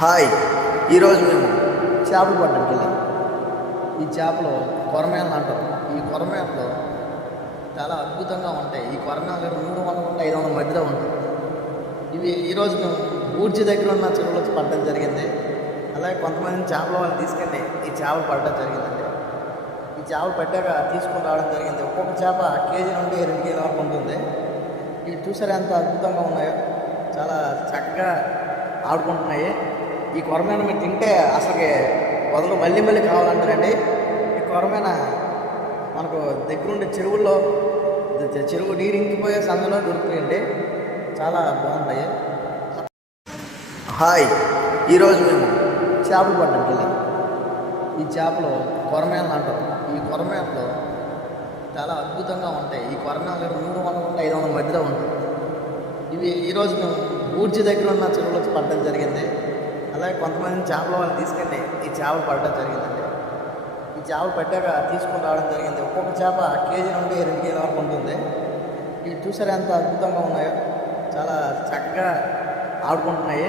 Hi. ఈరోజు మేము చేపలు పట్టడానికి వెళ్ళాం. ఈ చేపలు కొరమేళ్ళు అంటారు. ఈ కొరమేళ్ళు చాలా అద్భుతంగా ఉంటాయి. ఈ కొరమేళ్ళు మూడు వందల నుండి ఐదు వందల మధ్యలో ఉంటాయి. ఇవి ఈరోజు మేము ఊర్చి దగ్గర ఉన్న చెరువులో పట్టడం జరిగింది. అలాగే కొంతమంది చేపల వాళ్ళు తీసుకెళ్ళి ఈ చేపలు పట్టడం జరిగిందండి. ఈ చేపలు పట్టాక తీసుకుని రావడం జరిగింది. ఒక్కొక్క చేప కేజీ నుండి రెండు కేజీల వరకు ఉంటుంది. ఇవి చూసారా ఎంత అద్భుతంగా ఉన్నాయో? చాలా చక్కగా ఆడుకుంటున్నాయి. ఈ కొరమైన మీరు తింటే అసలుకి వదలు మళ్ళీ మళ్ళీ కావాలంటారండి? ఈ కొరమైన మనకు దగ్గరుండే చెరువుల్లో చెరువు నీరు ఇంకిపోయే సందులో దొరుకుతాయండి. చాలా బాగుంటాయి. హాయ్ ఈరోజు మేము చేపలు పట్టడానికి వెళ్ళాం. ఈ చేపలు కొరమేళ్ళు అంటారు. ఈ కొరమేళ్ళు చాలా అద్భుతంగా ఉంటాయి. ఈ కొరమేళ్ళు మూడు వందల నుండి ఐదు వందల మధ్యలో ఉంటాయి. ఇవి ఈరోజు మేము ఊర్చి దగ్గర ఉన్న చెరువులకు పట్టడం జరిగింది. అలాగే కొంతమంది చేపల వాళ్ళు తీసుకెళ్ళి ఈ చేపలు పట్టడం జరిగిందండి. ఈ చేపలు పట్టాక తీసుకుని రావడం జరిగింది. ఒక్కొక్క చేప కేజీ నుండి రెండు కేజీల వరకు ఉంటుంది. ఇవి చూసారు ఎంత అద్భుతంగా ఉన్నాయో? చాలా చక్కగా ఆడుకుంటున్నాయి.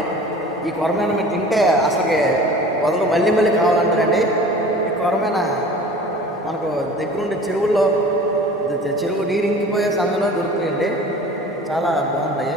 ఈ కొరమైన మీరు తింటే అసలుకి వదలు మళ్ళీ మళ్ళీ కావాలంటారండి. ఈ కొరమైన మనకు దగ్గరుండే చెరువుల్లో చెరువు నీరు ఇంకిపోయే సందులో దొరుకుతాయండి. చాలా బాగుంటాయి